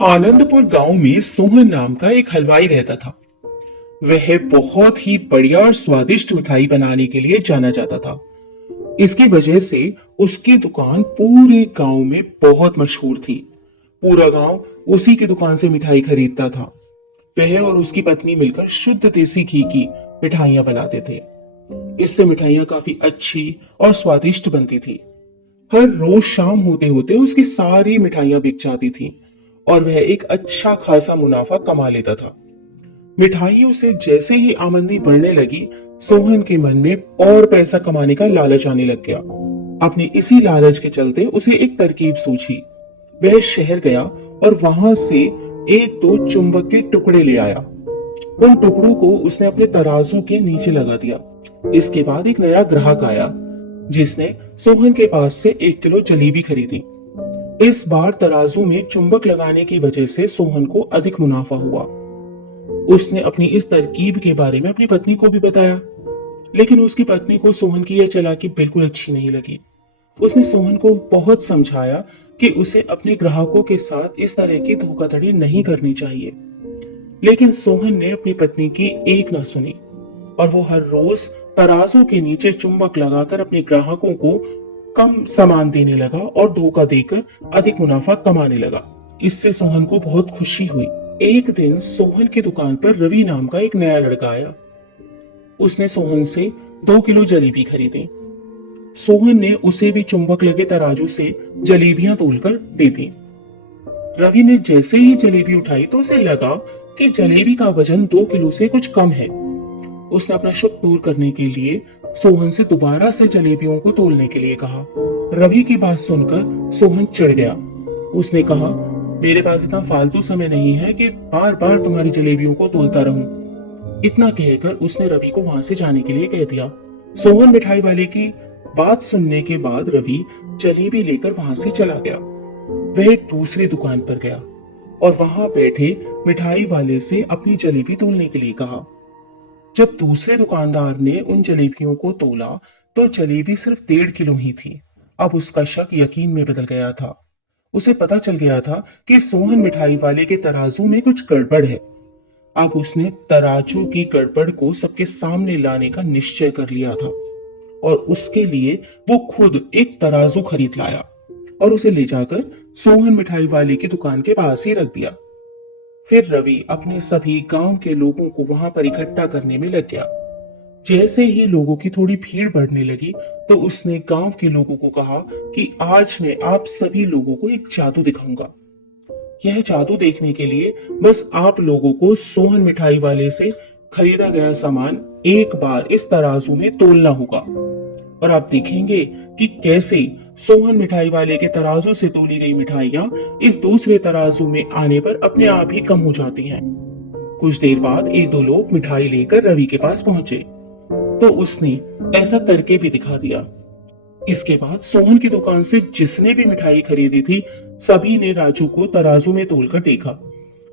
आनंदपुर गांव में सोहन नाम का एक हलवाई रहता था। वह बहुत ही बढ़िया और स्वादिष्ट मिठाई बनाने के लिए जाना जाता था। इसकी वजह से उसकी दुकान पूरे गांव में बहुत मशहूर थी। पूरा गांव उसी की दुकान से मिठाई खरीदता था। वह और उसकी पत्नी मिलकर शुद्ध देसी घी की मिठाइयां बनाते थे। इससे मिठाइयां काफी अच्छी और स्वादिष्ट बनती थी। हर रोज शाम होते होते उसकी सारी मिठाइयां बिक जाती थी और वह एक अच्छा खासा मुनाफा कमा लेता था। मिठाइयों से जैसे ही आमदनी बढ़ने लगी, सोहन के मन में और पैसा कमाने का लालच आने लग गया। अपने इसी लालच के चलते उसे एक तरकीब सूझी। वह शहर गया और वहां से एक दो चुंबक के टुकड़े ले आया। उन टुकड़ों को उसने अपने तराजू के नीचे लगा दिया। इसके बाद एक नया ग्राहक आया, जिसने सोहन के पास से 1 किलो जलेबी खरीदी। इस बार तराजू में चुंबक लगाने की वजह से सोहन को अधिक मुनाफा हुआ। उसने अपनी इस तरकीब के बारे में अपनी पत्नी को भी बताया, लेकिन उसकी पत्नी को सोहन की यह चालाकी बिल्कुल अच्छी नहीं लगी। उसने सोहन को बहुत समझाया कि उसे अपने ग्राहकों के साथ इस तरह की धोखाधड़ी नहीं करनी चाहिए, लेकिन सोहन ने अपनी पत्नी की एक ना सुनी और वो हर रोज तराजू के नीचे चुंबक लगाकर अपने ग्राहकों को कम सामान देने लगा और धोखा देकर अधिक मुनाफा कमाने लगा। इससे सोहन को बहुत खुशी हुई। एक दिन सोहन की दुकान पर रवि नाम का एक नया लड़का आया। उसने सोहन से 2 किलो जलेबी खरीदी। सोहन ने उसे भी चुंबक लगे तराजू से जलेबियां तोलकर दे दी। रवि ने जैसे ही जलेबी उठाई तो उसे लगा कि जलेबी का वजन 2 किलो से कुछ कम है। उसने अपना शक दूर करने के लिए सोहन से दोबारा से जलेबियों को तोलने के लिए कहा। रवि की बात सुनकर सोहन चिढ़ गया। उसने कहा, मेरे पास इतना फालतू समय नहीं है कि बार बार तुम्हारी जलेबियों को तोलता रहूं। इतना कहकर उसने रवि को वहां से जाने के लिए कह दिया। सोहन मिठाई वाले की बात सुनने के बाद रवि जलेबी लेकर वहां से चला गया। वह एक दूसरी दुकान पर गया और वहां बैठे मिठाई वाले से अपनी जलेबी तोलने के लिए कहा। जब दूसरे दुकानदार ने उन जलेबियों को तोला तो जलेबी सिर्फ 1.5 किलो ही थी। अब उसका शक यकीन में बदल गया था। उसे पता चल गया था कि सोहन मिठाई वाले के तराजू में कुछ गड़बड़ है। अब उसने तराजू की गड़बड़ को सबके सामने लाने का निश्चय कर लिया था और उसके लिए वो खुद एक तराजू खरीद लाया और उसे ले जाकर सोहन मिठाई वाले की दुकान के पास ही रख दिया। फिर रवि अपने सभी गांव के लोगों को वहां पर इकट्ठा करने में लग गया। जैसे ही लोगों की थोड़ी भीड़ बढ़ने लगी तो उसने गांव के लोगों को कहा कि आज मैं आप सभी लोगों को एक जादू दिखाऊंगा। यह जादू देखने के लिए बस आप लोगों को सोहन मिठाई वाले से खरीदा गया सामान एक बार इस तराजू में तोलना होगा और आप देखेंगे कि कैसे सोहन मिठाई वाले के तराजू से तोली गई मिठाइयां इस दूसरे तराजू में आने पर अपने आप ही कम हो जाती हैं। कुछ देर बाद एक दो लोग मिठाई लेकर रवि के पास पहुंचे तो उसने ऐसा करके भी दिखा दिया। इसके बाद सोहन की दुकान से जिसने भी मिठाई खरीदी थी, सभी ने राजू को तराजू में तोलकर देखा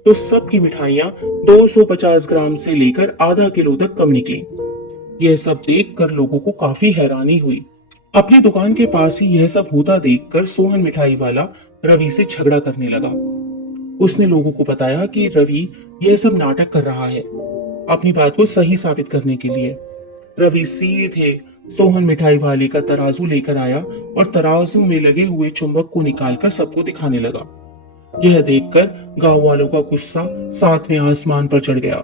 तो सबकी मिठाइयां 250 ग्राम से लेकर आधा किलो तक कम निकली। यह सब देखकर लोगों को काफी हैरानी हुई। अपनी दुकान के पास ही यह सब होता देखकर सोहन मिठाई वाला रवि से झगड़ा करने लगा। उसने लोगों को बताया कि रवि यह सब नाटक कर रहा है अपनी बात को सही साबित करने के लिए। रवि सीधे सोहन मिठाई वाले का तराजू लेकर आया और तराजू में लगे हुए चुंबक को निकालकर सबको दिखाने लगा। यह देखकर गांव वालों का गुस्सा 7वें आसमान पर चढ़ गया।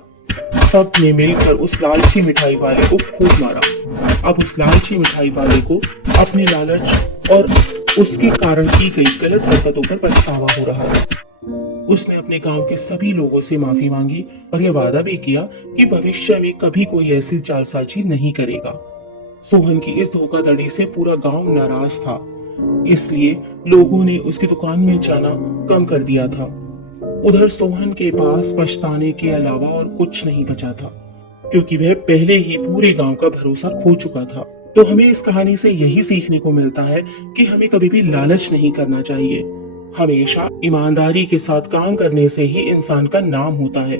सब ने मिलकर उस लालची मिठाई वाले को खूब मारा। अब उस लालची मिठाई वाले को अपने लालच और उसके कारण की गई गलत हरकतों पर पछतावा हो रहा था। उसने अपने गांव के सभी लोगों से माफी मांगी और यह वादा भी किया कि भविष्य में कभी कोई ऐसी जालसाजी नहीं करेगा। सोहन की इस धोखाधड़ी से पूरा गांव नाराज था, इसलिए लोगों ने उसकी दुकान में जाना कम कर दिया था। उधर सोहन के पास पछताने के अलावा और कुछ नहीं बचा था, क्योंकि वह पहले ही पूरे गांव का भरोसा खो चुका था। तो हमें इस कहानी से यही सीखने को मिलता है कि हमें कभी भी लालच नहीं करना चाहिए। हमेशा ईमानदारी के साथ काम करने से ही इंसान का नाम होता है।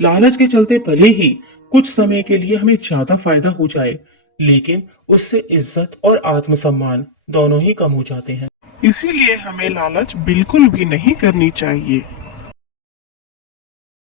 लालच के चलते भले ही कुछ समय के लिए हमें ज्यादा फायदा हो जाए, लेकिन उससे इज्जत और आत्मसम्मान दोनों ही कम हो जाते हैं। इसीलिए हमें लालच बिल्कुल भी नहीं करनी चाहिए।